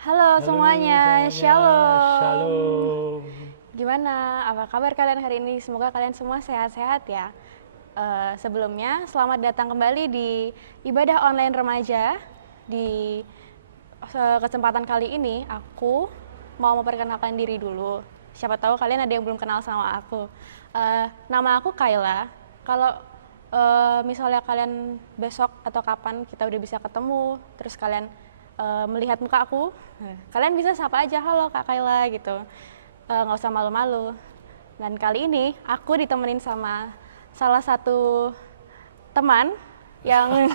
Halo Halo semuanya, semuanya, Shalom. Shalom. Gimana? Apa kabar kalian hari ini? Semoga kalian semua sehat-sehat ya. Sebelumnya, selamat datang kembali di ibadah online remaja. Di kesempatan kali ini, aku mau memperkenalkan diri dulu. Siapa tahu kalian ada yang belum kenal sama aku. Nama aku Kayla. Kalau misalnya kalian besok atau kapan kita udah bisa ketemu, terus kalian melihat muka aku, kalian bisa sapa aja, halo Kak Kayla gitu, nggak usah malu-malu. Dan kali ini aku ditemenin sama salah satu teman yang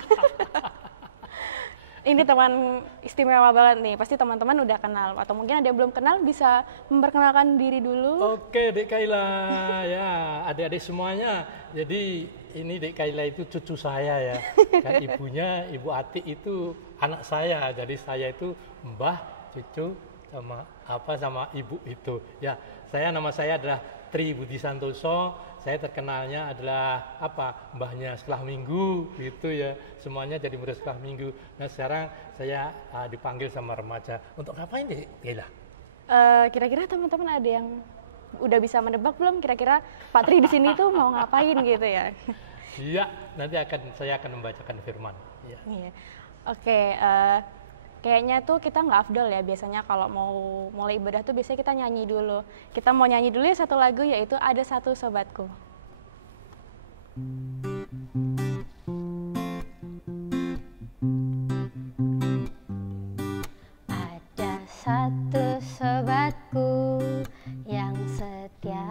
ini teman istimewa banget nih, pasti teman-teman udah kenal, atau mungkin ada yang belum kenal, bisa memperkenalkan diri dulu. Oke, Dek Kaila, ya adik-adik semuanya. Jadi ini Dek Kaila itu cucu saya ya. Kan ibunya, Ibu Ati itu anak saya. Jadi saya itu mbah, cucu sama ibu itu. Ya, nama saya adalah Tri Budi Santoso. Saya terkenalnya adalah mbahnya setelah minggu gitu ya, semuanya jadi murid setelah minggu. Nah sekarang saya dipanggil sama remaja untuk ngapain deh Gila? Kira-kira teman-teman ada yang udah bisa menebak belum? Kira-kira Pak Tri di sini tuh mau ngapain gitu ya? Iya, nanti saya akan membacakan firman. Ya. Iya. Oke, kayaknya tuh kita nggak afdol ya, biasanya kalau mau mulai ibadah tuh biasanya kita nyanyi dulu. Kita mau nyanyi dulu ya satu lagu, yaitu Ada Satu Sobatku. Ada satu sobatku yang setia,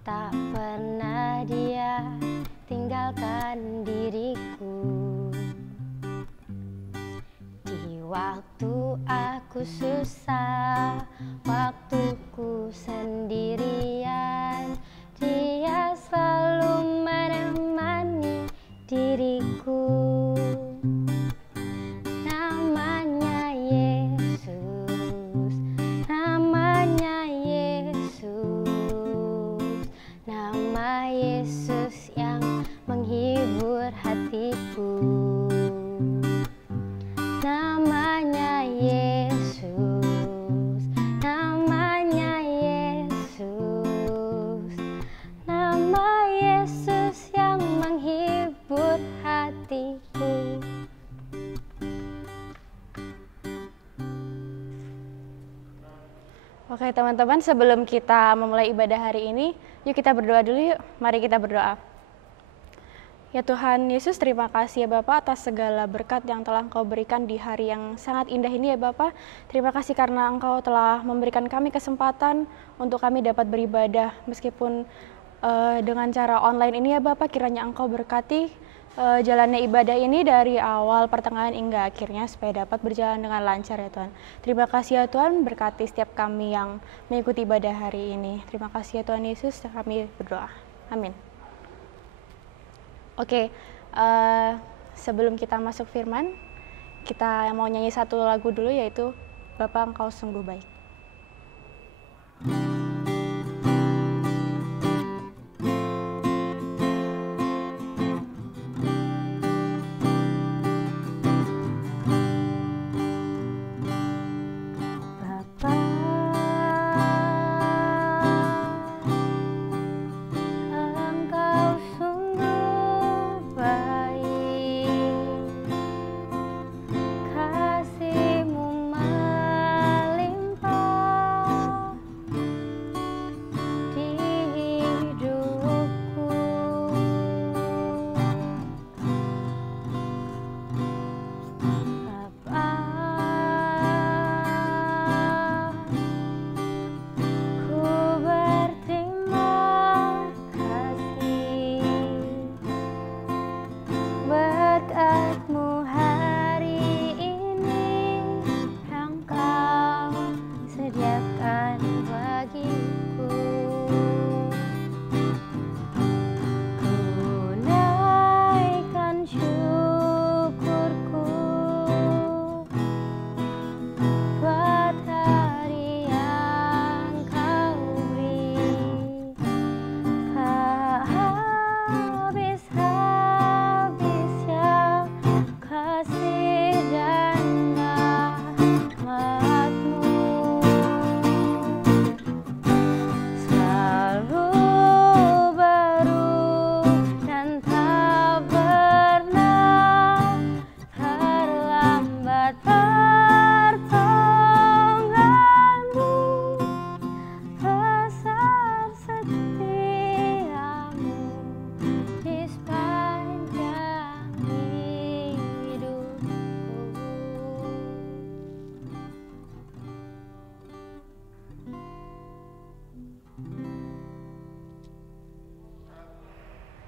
tak pernah dia tinggalkan diriku. Di waktu aku susah, waktuku sendirian, dia selalu menemani diriku. Namanya Yesus, namanya Yesus, nama Yesus yang menghibur hatiku. Namanya Yesus, namanya Yesus, nama Yesus yang menghibur hatiku. Oke teman-teman, sebelum kita memulai ibadah hari ini, yuk kita berdoa dulu yuk. Mari kita berdoa. Ya Tuhan Yesus, terima kasih ya Bapak atas segala berkat yang telah Engkau berikan di hari yang sangat indah ini ya Bapak. Terima kasih karena Engkau telah memberikan kami kesempatan untuk kami dapat beribadah meskipun dengan cara online ini ya Bapak. Kiranya Engkau berkati jalannya ibadah ini dari awal, pertengahan hingga akhirnya supaya dapat berjalan dengan lancar ya Tuhan. Terima kasih ya Tuhan, berkati setiap kami yang mengikuti ibadah hari ini. Terima kasih ya Tuhan Yesus, kami berdoa. Amin. Oke, sebelum kita masuk firman, kita mau nyanyi satu lagu dulu, yaitu Bapa Engkau Sungguh Baik. Kasih-Mu melimpah.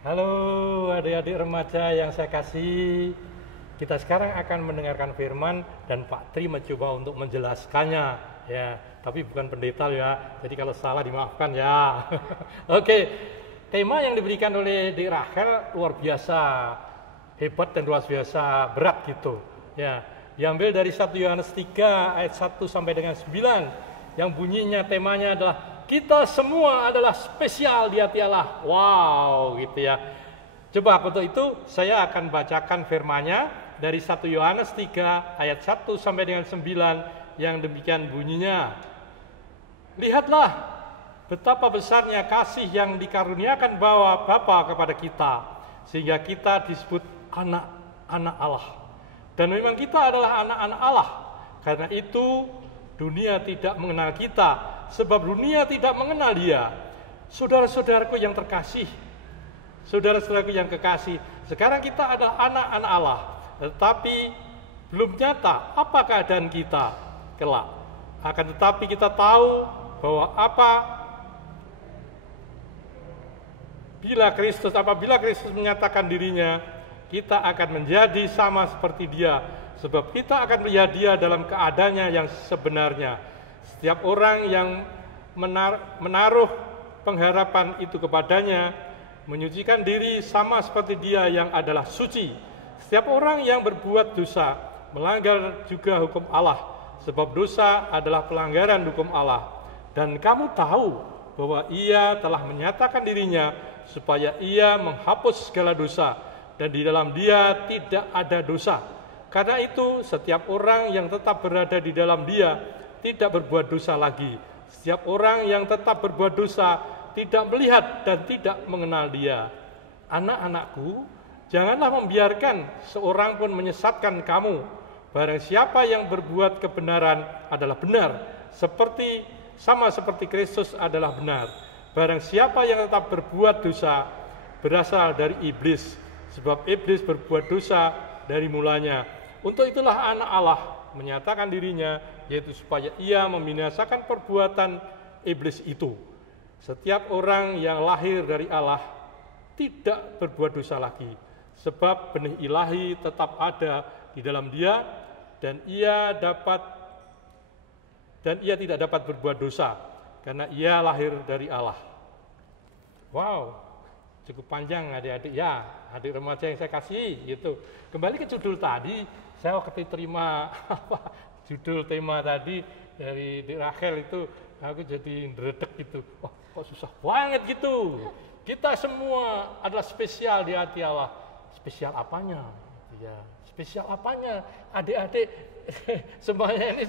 Halo adik-adik remaja yang saya kasih. Kita sekarang akan mendengarkan firman dan Pak Tri mencoba untuk menjelaskannya ya, tapi bukan pendeta ya. Jadi kalau salah dimaafkan ya. Oke. Tema yang diberikan oleh Dik Rachel luar biasa hebat dan luar biasa berat gitu. Ya, diambil dari 1 Yohanes 3 ayat 1 sampai dengan 9 yang bunyinya temanya adalah kita semua adalah spesial di hati Allah. Wow, gitu ya. Coba untuk itu saya akan bacakan firman-Nya dari 1 Yohanes 3 ayat 1 sampai dengan 9 yang demikian bunyinya. Lihatlah betapa besarnya kasih yang dikaruniakan Bapa kepada kita, sehingga kita disebut anak-anak Allah. Dan memang kita adalah anak-anak Allah. Karena itu dunia tidak mengenal kita, sebab dunia tidak mengenal Dia. Saudara-saudaraku yang terkasih, saudara-saudaraku yang kekasih, sekarang kita adalah anak-anak Allah, tetapi belum nyata apa keadaan kita kelak. Akan tetapi kita tahu bahwa apabila Kristus menyatakan dirinya, kita akan menjadi sama seperti Dia, sebab kita akan melihat Dia dalam keadaannya yang sebenarnya. Setiap orang yang menaruh pengharapan itu kepadanya, menyucikan diri sama seperti Dia yang adalah suci. Setiap orang yang berbuat dosa melanggar juga hukum Allah, sebab dosa adalah pelanggaran hukum Allah. Dan kamu tahu bahwa Ia telah menyatakan dirinya supaya Ia menghapus segala dosa, dan di dalam Dia tidak ada dosa. Karena itu setiap orang yang tetap berada di dalam Dia tidak berbuat dosa lagi. Setiap orang yang tetap berbuat dosa tidak melihat dan tidak mengenal Dia. Anak-anakku, janganlah membiarkan seorang pun menyesatkan kamu. Barang siapa yang berbuat kebenaran adalah benar, sama seperti Kristus adalah benar. Barang siapa yang tetap berbuat dosa berasal dari iblis, sebab iblis berbuat dosa dari mulanya. Untuk itulah anak Allah menyatakan dirinya, yaitu supaya Ia membinasakan perbuatan iblis itu. Setiap orang yang lahir dari Allah tidak berbuat dosa lagi, sebab benih ilahi tetap ada di dalam Dia, dan ia tidak dapat berbuat dosa karena ia lahir dari Allah. Wow, cukup panjang adik-adik ya, adik remaja yang saya kasih gitu. Kembali ke judul tadi, saya waktu terima judul tema tadi dari Dik Rachel itu, aku jadi ndredeg gitu. Wah, kok susah banget gitu. Kita semua adalah spesial di hati Allah. Spesial apanya? Ya, spesial apanya? Adik-adik semuanya ini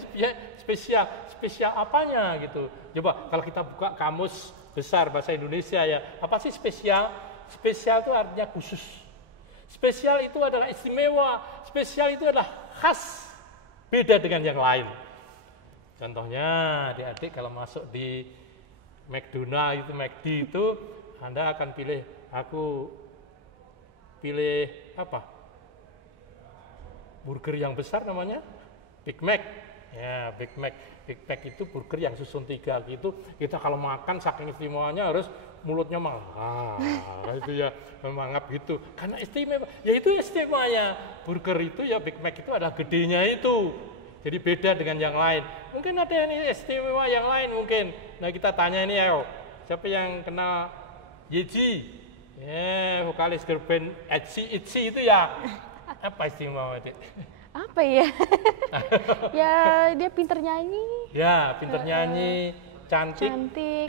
spesial apanya gitu. Coba kalau kita buka kamus besar bahasa Indonesia ya, apa sih spesial? Spesial itu artinya khusus. Spesial itu adalah istimewa. Spesial itu adalah khas, beda dengan yang lain. Contohnya adik-adik kalau masuk di McDonald itu, McD itu, Anda akan pilih apa? Burger yang besar namanya Big Mac. Ya, Big Mac. Big Mac itu burger yang susun 3 gitu. Kita kalau makan saking istimewanya harus mulutnya itu ya mangap gitu. Karena istimewa. Ya itu istimewanya. Burger itu ya Big Mac itu adalah gedenya itu. Jadi beda dengan yang lain. Mungkin ada yang istimewa yang lain mungkin. Nah, kita tanya ini ayo. Siapa yang kenal Yeji? Ya, vokalis girl band Itzy itu ya. Apa istimewa itu? Apa ya? Ya dia pinter nyanyi. Ya, pinter nyanyi, cantik,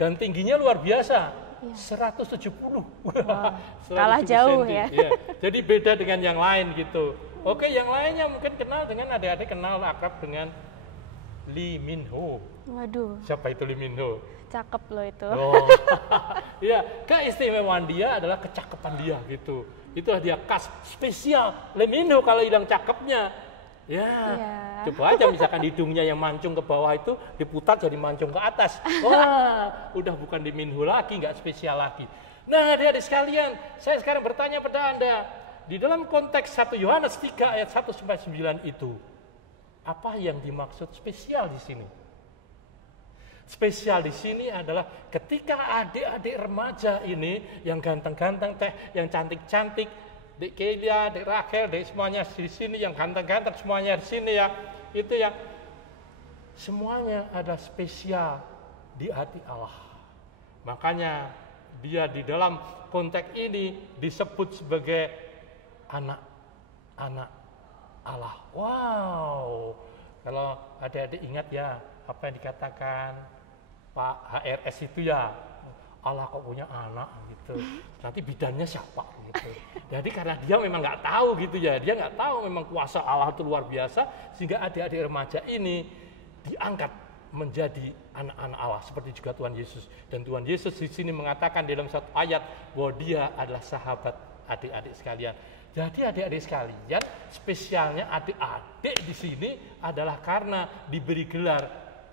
dan tingginya luar biasa. Ya. 170. Wah, kalah jauh ya. Ya. Jadi beda dengan yang lain gitu. Oke, yang lainnya mungkin kenal dengan adik-adik kenal akrab dengan Lee Min Ho. Waduh. Siapa itu Lee Min Ho? Cakep loh itu. Oh. Iya, keistimewaan dia adalah kecakapan dia gitu. Itulah dia khas spesial. Lee Min Ho kalau hilang cakepnya, ya, coba aja misalkan hidungnya yang mancung ke bawah itu diputar jadi mancung ke atas. Wah, udah bukan Lee Min Ho lagi, nggak spesial lagi. Nah, adik-adik sekalian, saya sekarang bertanya pada Anda, di dalam konteks 1 Yohanes 3 ayat 1-9 itu, apa yang dimaksud spesial di sini? spesial di sini adalah ketika adik-adik remaja ini yang ganteng-ganteng yang cantik-cantik, Dek Kelia, Dek Rachel, Dek semuanya di sini yang ganteng-ganteng semuanya di sini ya, itu ya semuanya adalah spesial di hati Allah. Makanya dia di dalam konteks ini disebut sebagai anak-anak Allah. Wow, kalau adik-adik ingat ya apa yang dikatakan Pak HRS itu ya, Allah kok punya anak gitu, nanti bidannya siapa gitu. Jadi karena dia memang nggak tahu gitu ya, dia nggak tahu memang kuasa Allah itu luar biasa, sehingga adik-adik remaja ini diangkat menjadi anak-anak Allah seperti juga Tuhan Yesus. Dan Tuhan Yesus di sini mengatakan dalam satu ayat bahwa dia adalah sahabat adik-adik sekalian. Jadi adik-adik sekalian, spesialnya adik-adik di sini adalah karena diberi gelar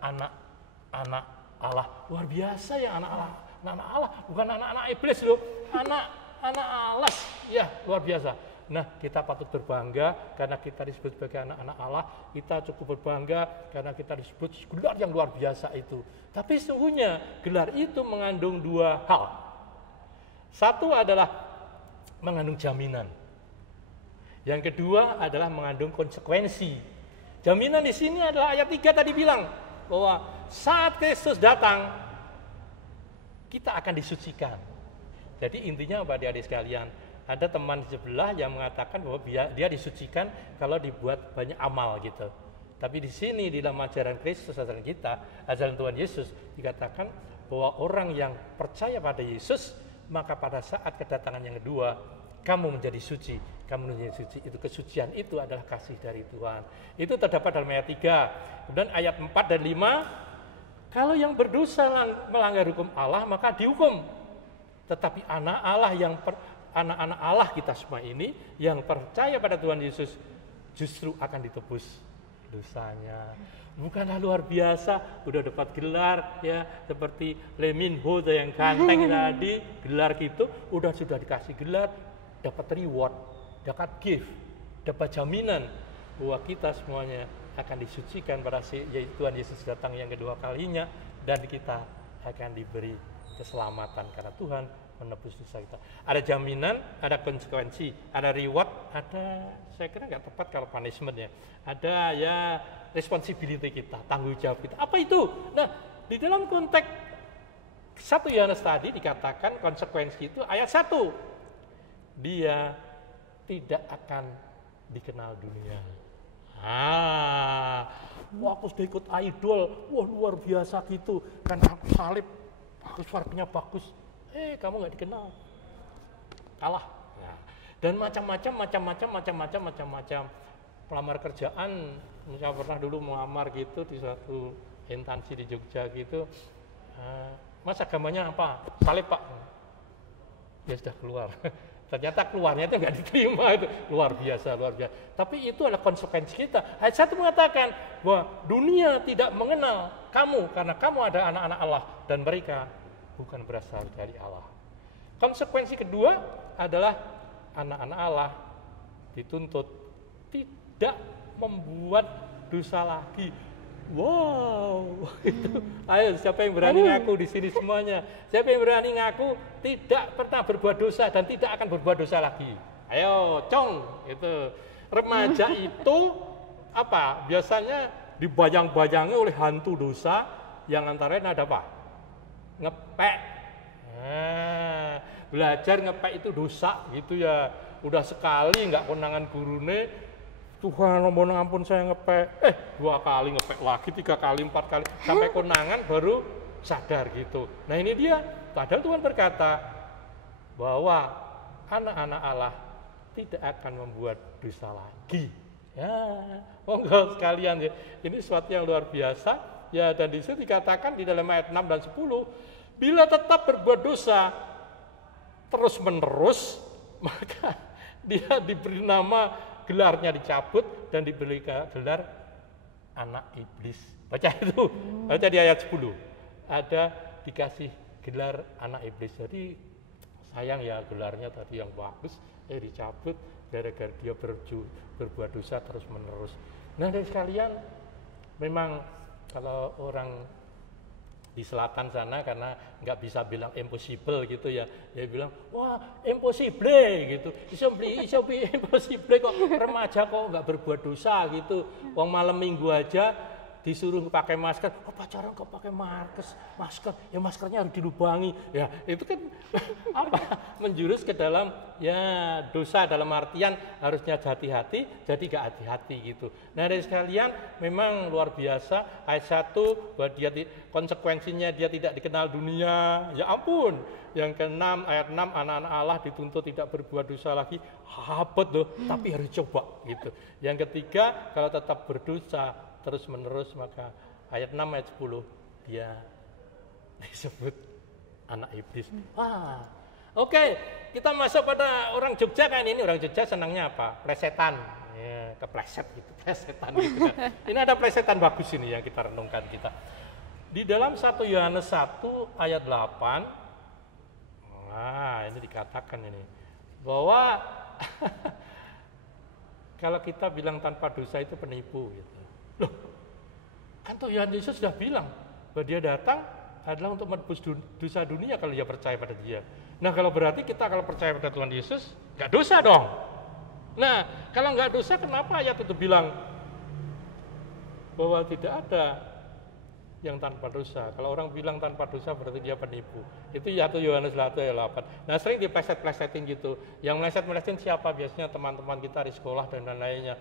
anak-anak Allah. Luar biasa ya anak-anak Allah, bukan anak-anak iblis loh, anak-anak Allah. Ya, luar biasa. Nah, kita patut berbangga karena kita disebut sebagai anak-anak Allah. Kita cukup berbangga karena kita disebut gelar yang luar biasa itu. Tapi sesungguhnya gelar itu mengandung dua hal. Satu adalah mengandung jaminan. Yang kedua adalah mengandung konsekuensi. Jaminan di sini adalah ayat 3 tadi bilang bahwa saat Kristus datang kita akan disucikan. Jadi intinya apa adik-adik sekalian? Ada teman di sebelah yang mengatakan bahwa dia disucikan kalau dibuat banyak amal gitu. Tapi di sini di dalam ajaran Kristus, ajaran kita, ajaran Tuhan Yesus dikatakan bahwa orang yang percaya pada Yesus, maka pada saat kedatangan yang kedua kamu menjadi suci, kamu menjadi suci. Itu kesucian itu adalah kasih dari Tuhan. Itu terdapat dalam ayat 3. Kemudian ayat 4 dan 5, kalau yang berdosa melanggar hukum Allah maka dihukum. Tetapi anak-anak Allah kita semua ini yang percaya pada Tuhan Yesus justru akan ditebus dosanya. Bukanlah luar biasa, udah dapat gelar ya seperti Leminho yang ganteng tadi, gelar gitu, sudah dikasih gelar, dapat reward, dapat gift, dapat jaminan bahwa kita semuanya akan disucikan pada Tuhan Yesus datang yang kedua kalinya, dan kita akan diberi keselamatan karena Tuhan menebus dosa kita. Ada jaminan, ada konsekuensi, ada reward, ada, saya kira nggak tepat kalau punishment ya, ada ya responsibility kita, tanggung jawab kita. Apa itu? Nah, di dalam konteks 1 Yohanes tadi dikatakan konsekuensi itu ayat 1. Dia tidak akan dikenal dunia. Wah aku sudah ikut idol, wah luar biasa gitu, kan aku salib, bagus, warnanya bagus. Kamu nggak dikenal, kalah. Nah, dan macam-macam. Pelamar kerjaan, saya pernah dulu melamar gitu di suatu instansi di Jogja gitu. Mas agamanya apa? Salib Pak. Ya sudah keluar. Ternyata keluarnya itu nggak diterima, itu luar biasa. Tapi itu adalah konsekuensi kita. Ayat 1 mengatakan bahwa dunia tidak mengenal kamu karena kamu ada anak-anak Allah dan mereka bukan berasal dari Allah. Konsekuensi kedua adalah anak-anak Allah dituntut tidak membuat dosa lagi. Wow, itu. Ayo, siapa yang berani ngaku di sini semuanya? Siapa yang berani ngaku tidak pernah berbuat dosa dan tidak akan berbuat dosa lagi? Ayo, cong. Itu remaja itu apa? Biasanya dibayang-bayangi oleh hantu dosa yang antara lain ada apa? Ngepek. Belajar ngepek itu dosa gitu ya. Udah sekali nggak konangan gurune, Tuhan mohon ampun saya ngepek, 2 kali ngepek lagi, 3 kali, 4 kali, sampai konangan baru sadar gitu. Nah ini dia, padahal Tuhan berkata bahwa anak-anak Allah tidak akan membuat dosa lagi. Ya, monggo sekalian ya, ini sesuatu yang luar biasa. Ya, dan di situ dikatakan di dalam ayat 6 dan 10, bila tetap berbuat dosa terus menerus, maka dia diberi nama, gelarnya dicabut dan diberi gelar anak iblis. Baca itu, baca di ayat 10. Ada dikasih gelar anak iblis. Jadi sayang ya gelarnya tadi yang bagus, dicabut gara-gara dia berbuat dosa terus menerus. Nah dari sekalian, memang kalau orang di selatan sana karena nggak bisa bilang impossible gitu ya. Dia bilang, wah impossible gitu. Iso impossible kok remaja kok nggak berbuat dosa gitu. Wong malam minggu aja disuruh pakai masker, pacaran kok pakai masker, ya maskernya harus dilubangi, ya itu kan apa menjurus ke dalam ya dosa dalam artian harusnya hati-hati, jadi gak hati-hati gitu. Nah dari sekalian memang luar biasa ayat 1 bahwa dia konsekuensinya dia tidak dikenal dunia, ya ampun. Yang ke-6 ayat 6 anak-anak Allah dituntut tidak berbuat dosa lagi, habet loh, tapi harus coba gitu. Yang ketiga kalau tetap berdosa terus menerus maka ayat 6 ayat 10 dia disebut anak iblis. Oke, kita masuk pada orang Jogja kan ini. Orang Jogja senangnya apa? Plesetan. Ya, kepleset gitu, plesetan gitu. Ini ada plesetan bagus ini yang kita renungkan kita. Di dalam 1 Yohanes 1 ayat 8. Nah, ini dikatakan ini bahwa kalau kita bilang tanpa dosa itu penipu gitu. Loh, kan Tuhan Yesus sudah bilang bahwa dia datang adalah untuk menebus dosa dunia kalau dia percaya pada dia. Nah kalau berarti kita kalau percaya pada Tuhan Yesus, nggak dosa dong. Nah kalau nggak dosa kenapa ayat itu bilang bahwa tidak ada yang tanpa dosa. Kalau orang bilang tanpa dosa berarti dia penipu. Itu 1 Yohanes 1 ayat 8. Nah sering dipleset-plesetin gitu. Yang meleset-melesetin siapa? Biasanya teman-teman kita di sekolah dan lain-lainnya.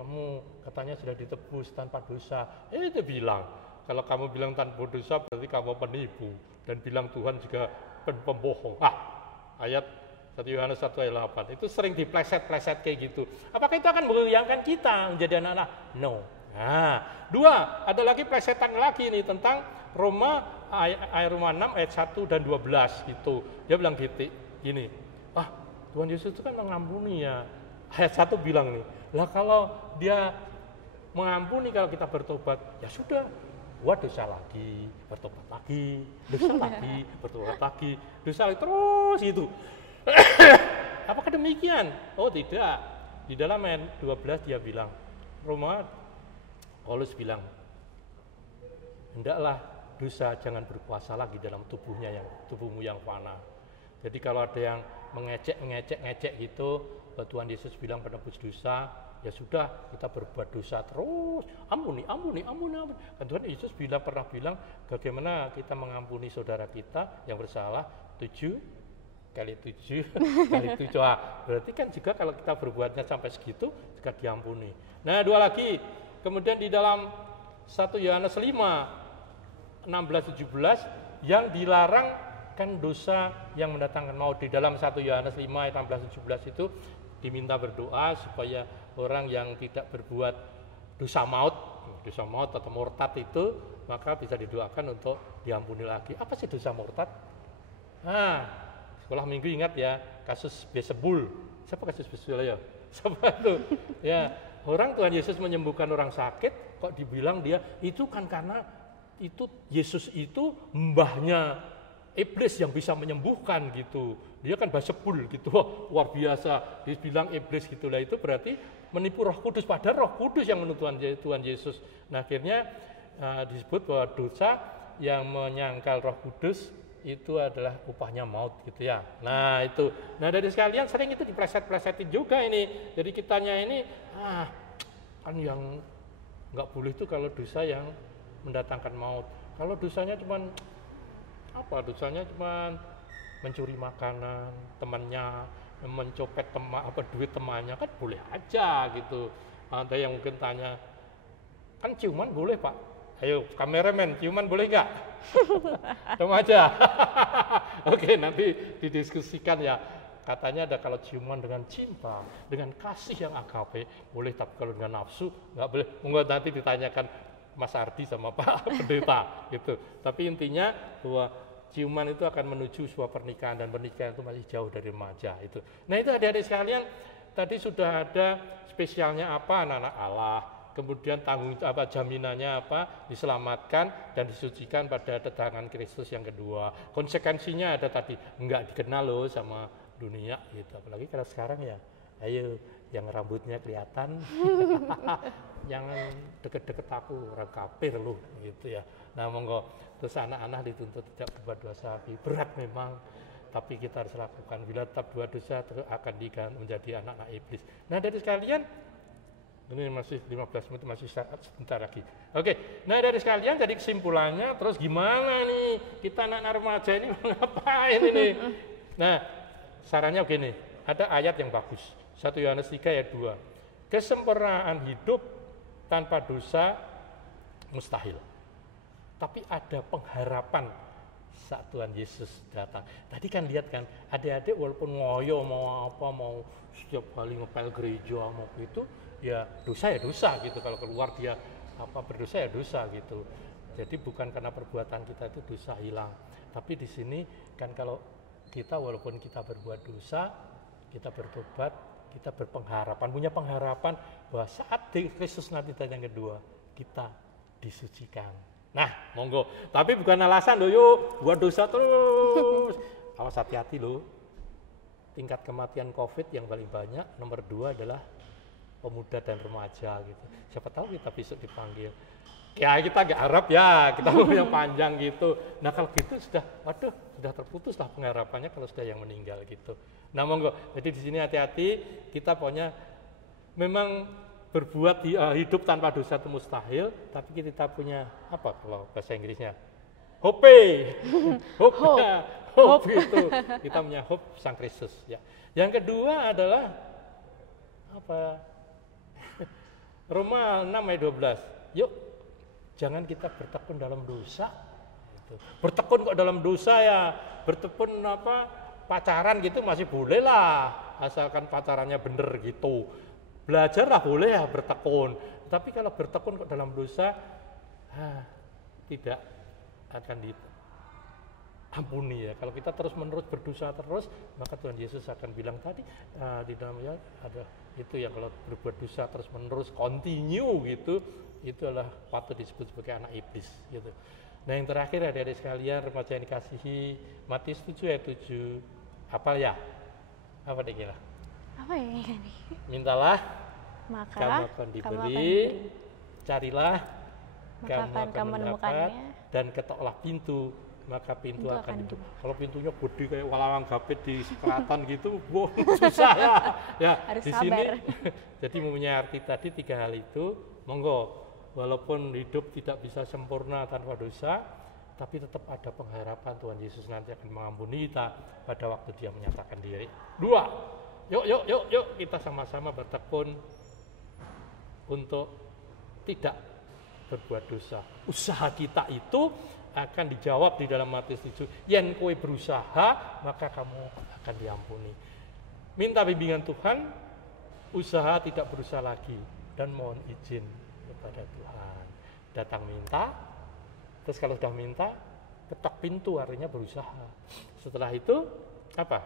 Kamu katanya sudah ditebus tanpa dosa. Itu bilang. Kalau kamu bilang tanpa dosa berarti kamu penipu. Dan bilang Tuhan juga pembohong. Ayat 1 Yohanes 1 ayat 8. Itu sering dipleset-pleset kayak gitu. Apakah itu akan mengoyangkan kita menjadi anak-anak? No. Nah, 2, ada lagi plesetan lagi nih tentang Roma 6 ayat 1 dan 12 gitu. Dia bilang gini, Tuhan Yesus itu kan mengampuni ya. Ayat 1 bilang nih, lah kalau dia mengampuni kalau kita bertobat, ya sudah, buat dosa lagi, bertobat lagi, dosa lagi, bertobat lagi, dosa lagi terus itu. Apakah demikian? Oh tidak. Di dalam ayat 12 dia bilang, Paulus bilang, hendaklah dosa jangan berkuasa lagi dalam tubuhmu yang fana. Jadi kalau ada yang mengecek gitu, Tuhan Yesus bilang penebus dosa, ya sudah kita berbuat dosa terus, ampuni. Dan Tuhan Yesus pernah bilang bagaimana kita mengampuni saudara kita yang bersalah 7 kali 7 kali 7. Berarti kan juga kalau kita berbuatnya sampai segitu juga diampuni. Nah 2 lagi. Kemudian di dalam 1 Yohanes 5, 16-17 yang dilarang kan dosa yang mendatangkan maut. Di dalam 1 Yohanes 5 ayat 16-17 itu diminta berdoa supaya orang yang tidak berbuat dosa maut atau murtad itu maka bisa didoakan untuk diampuni lagi. Apa sih dosa murtad? Sekolah minggu ingat ya kasus Beelzebul. Siapa kasus Beelzebul ya? Siapa itu? Ya. Orang Tuhan Yesus menyembuhkan orang sakit, kok dibilang dia itu kan karena itu Yesus itu mbahnya iblis yang bisa menyembuhkan gitu. Dia kan Beelzebul gitu, luar biasa. Dibilang iblis gitulah itu berarti menipu Roh Kudus. Padahal Roh Kudus yang menuntut Tuhan Yesus. Nah akhirnya disebut bahwa dosa yang menyangkal Roh Kudus itu adalah upahnya maut gitu ya. Nah itu, dari sekalian sering itu dipleset-plesetin juga ini. Jadi kitanya ini, kan yang nggak boleh itu kalau dosa yang mendatangkan maut. Kalau dosanya cuman dosanya cuman mencuri makanan temannya, mencopet duit temannya kan boleh aja gitu. Ada yang mungkin tanya, kan ciuman boleh Pak? Ayo kameramen, ciuman boleh nggak? Coba aja. Oke, nanti didiskusikan ya. Katanya ada kalau ciuman dengan cinta, dengan kasih yang agape, boleh, tapi kalau dengan nafsu nggak boleh. Mungkin nanti ditanyakan Mas Ardi sama Pak Pendeta gitu. Tapi intinya bahwa ciuman itu akan menuju sebuah pernikahan, dan pernikahan itu masih jauh dari remaja itu. Nah itu adik-adik sekalian, tadi sudah ada spesialnya apa anak-anak Allah. Kemudian jaminannya apa, diselamatkan dan disucikan pada kedatangan Kristus yang kedua. Konsekuensinya ada tadi, enggak dikenal loh sama dunia gitu. Apalagi kalau sekarang ya, ayo yang rambutnya kelihatan jangan deket-deket aku, orang kafir lu gitu ya. Nah monggo, terus anak-anak dituntut tidak berbuat dosa, berat memang, tapi kita harus lakukan. Bila tetap buat dosa akan menjadi anak-anak iblis. Nah dari sekalian, ini masih 15 menit, masih sebentar lagi. Oke, nah dari sekalian jadi kesimpulannya, terus gimana nih kita anak-anak remaja ini mau ngapain ini? Nah sarannya begini, ada ayat yang bagus, 1 Yohanes 3 ayat 2. Kesempurnaan hidup tanpa dosa mustahil. Tapi ada pengharapan saat Tuhan Yesus datang. Tadi kan lihat kan, adik-adik walaupun ngoyo mau apa, mau setiap kali ngepel gereja mau itu, ya dosa gitu. Kalau keluar dia berdosa ya dosa gitu. Jadi bukan karena perbuatan kita itu dosa hilang. Tapi di sini kan kalau kita walaupun kita berbuat dosa, kita bertobat, kita berpengharapan, punya pengharapan bahwa saat di Kristus nanti datang yang kedua, kita disucikan. Nah, monggo. Tapi bukan alasan loh, yuk buat dosa terus. Awas hati-hati loh. Tingkat kematian COVID yang paling banyak, nomor 2 adalah pemuda dan remaja gitu. Siapa tahu kita besok dipanggil. Ya kita gak harap ya, kita mau yang panjang gitu. Nah kalau gitu sudah terputus lah pengharapannya kalau sudah yang meninggal gitu. Nah monggo, jadi di sini hati-hati, kita pokoknya memang berbuat hidup tanpa dosa itu mustahil, tapi kita punya apa kalau bahasa Inggrisnya? Hope itu. Kita punya hope Sang Kristus ya. Yang kedua adalah apa? Roma 6 ayat 12. Yuk, jangan kita bertekun dalam dosa. Bertekun kok dalam dosa ya, bertekun pacaran gitu masih boleh lah, asalkan pacarannya bener gitu. Belajarlah boleh ya bertekun, tapi kalau bertekun kok dalam dosa, tidak akan diampuni ya. Kalau kita terus-menerus berdosa terus, maka Tuhan Yesus akan bilang tadi di dalamnya ada itu ya, kalau berbuat dosa terus-menerus continue gitu, itu adalah patut disebut sebagai anak iblis gitu. Nah yang terakhir adik-adik sekalian, remaja yang dikasihi, Matius 7 ayat 7, apa ya? Apa dikira? Apa ya ini? Mintalah, maka kamu akan diberi, carilah, kamu akan mendapat, dan ketoklah pintu, maka pintu akan dibuka. Kalau pintunya gede kayak walawang gapit di selatan gitu, wow, susah ya. Harus di sabar. sini, jadi mempunyai arti tadi 3 hal itu, monggo. Walaupun hidup tidak bisa sempurna tanpa dosa, tapi tetap ada pengharapan Tuhan Yesus nanti akan mengampuni kita pada waktu Dia menyatakan diri. 2. Yuk kita sama-sama bertekun untuk tidak berbuat dosa. Usaha kita itu akan dijawab di dalam Matius 7. Yen kowe berusaha, maka kamu akan diampuni. Minta bimbingan Tuhan, usaha tidak berusaha lagi, dan mohon izin kepada Tuhan. Datang minta, terus kalau sudah minta, ketok pintu artinya berusaha. Setelah itu apa?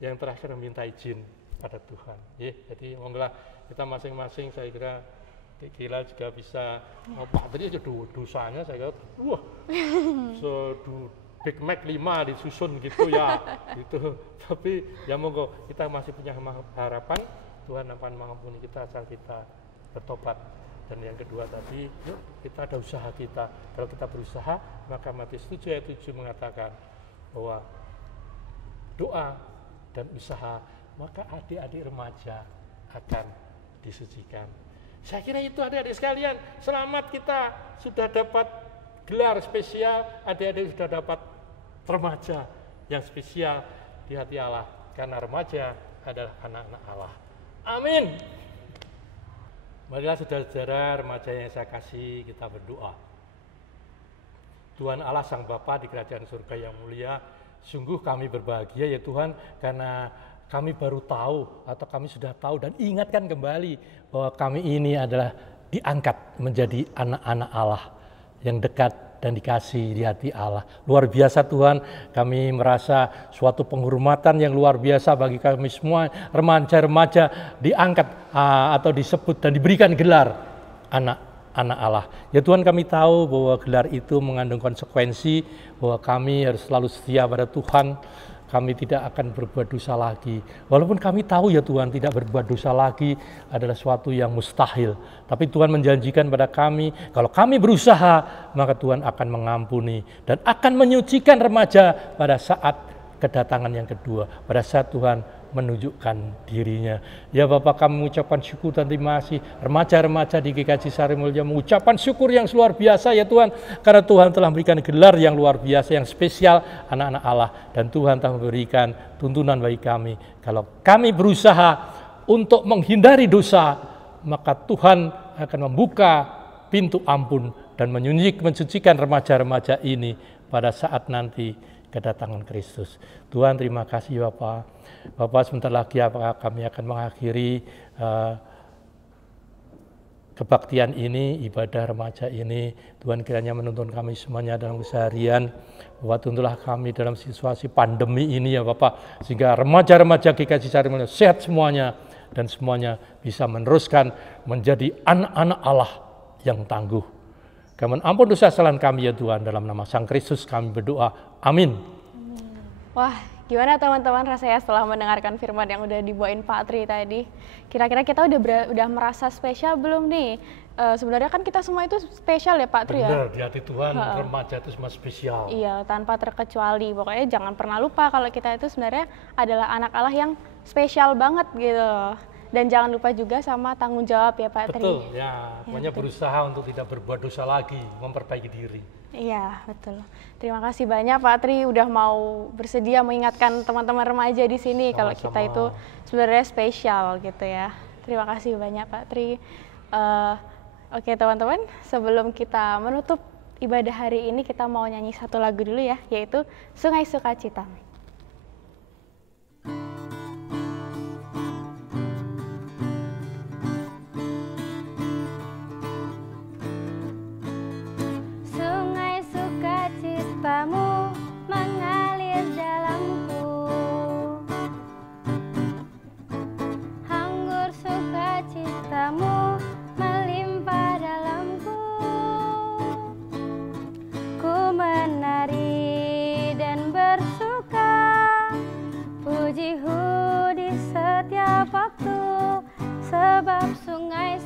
Yang terakhir meminta izin pada Tuhan. Jadi monggolah kita masing-masing, saya kira Gila juga bisa Pak tadi aja dosanya saya kira wah Big Mac 5 disusun gitu ya gitu. Tapi ya monggo kita masih punya harapan Tuhan akan mengampuni kita asal kita bertobat. Dan yang kedua tadi, yuk kita ada usaha kita. Kalau kita berusaha, maka Matius 7 ayat 7 mengatakan bahwa doa dan usaha, maka adik-adik remaja akan disucikan. Saya kira itu adik-adik sekalian, selamat kita sudah dapat gelar spesial, adik-adik sudah dapat remaja yang spesial di hati Allah. Karena remaja adalah anak-anak Allah. Amin. Marilah saudara-saudara remaja yang saya kasih, kita berdoa. Tuhan Allah Sang Bapa di kerajaan surga yang mulia, sungguh kami berbahagia ya Tuhan, karena kami baru tahu atau kami sudah tahu dan ingatkan kembali bahwa kami ini adalah diangkat menjadi anak-anak Allah yang dekat dan dikasih di hati Allah. Luar biasa Tuhan, kami merasa suatu penghormatan yang luar biasa bagi kami semua remaja-remaja diangkat atau disebut dan diberikan gelar anak Allah. Ya Tuhan, kami tahu bahwa gelar itu mengandung konsekuensi bahwa kami harus selalu setia pada Tuhan, kami tidak akan berbuat dosa lagi. Walaupun kami tahu ya Tuhan, tidak berbuat dosa lagi adalah suatu yang mustahil. Tapi Tuhan menjanjikan pada kami, kalau kami berusaha, maka Tuhan akan mengampuni dan akan menyucikan remaja pada saat kedatangan yang kedua, pada saat Tuhan menunjukkan dirinya. Ya Bapak, kami mengucapkan syukur dan terima kasih. Remaja-remaja di GKJ Sari Mulya mengucapkan syukur yang luar biasa ya Tuhan, karena Tuhan telah memberikan gelar yang luar biasa, yang spesial anak-anak Allah, dan Tuhan telah memberikan tuntunan bagi kami. Kalau kami berusaha untuk menghindari dosa, maka Tuhan akan membuka pintu ampun dan mensucikan remaja-remaja ini pada saat nanti kedatangan Kristus. Tuhan, terima kasih Bapak. Bapak, sebentar lagi apakah kami akan mengakhiri kebaktian ini, ibadah remaja ini. Tuhan kiranya menuntun kami semuanya dalam keseharian. Bapak, tuntunlah kami dalam situasi pandemi ini ya Bapak, sehingga remaja-remaja GKJ Sari Mulya sehat semuanya, dan semuanya bisa meneruskan menjadi anak-anak Allah yang tangguh. Kami ampun dosa kesalahan kami ya Tuhan, dalam nama Sang Kristus kami berdoa. Amin. Wah, gimana teman-teman rasanya setelah mendengarkan firman yang udah dibawain Pak Tri tadi? Kira-kira kita udah merasa spesial belum nih? Sebenarnya kan kita semua itu spesial ya Pak Tri ya? Benar, di hati Tuhan remaja itu semua spesial. Iya, tanpa terkecuali. Pokoknya jangan pernah lupa kalau kita itu sebenarnya adalah anak Allah yang spesial banget gitu. Dan jangan lupa juga sama tanggung jawab ya Pak Tri. Betul, ya. Pokoknya berusaha untuk tidak berbuat dosa lagi, memperbaiki diri. Iya, betul. Terima kasih banyak Pak Tri udah mau bersedia mengingatkan teman-teman remaja di sini kalau kita itu sebenarnya spesial gitu ya. Terima kasih banyak Pak Tri. Oke teman-teman, sebelum kita menutup ibadah hari ini, kita mau nyanyi satu lagu dulu ya, yaitu Sungai Sukacita. Kamu mengalir dalamku, anggur sukacitamu melimpah dalamku. Ku menari dan bersuka, puji-Hu di setiap waktu, sebab sungai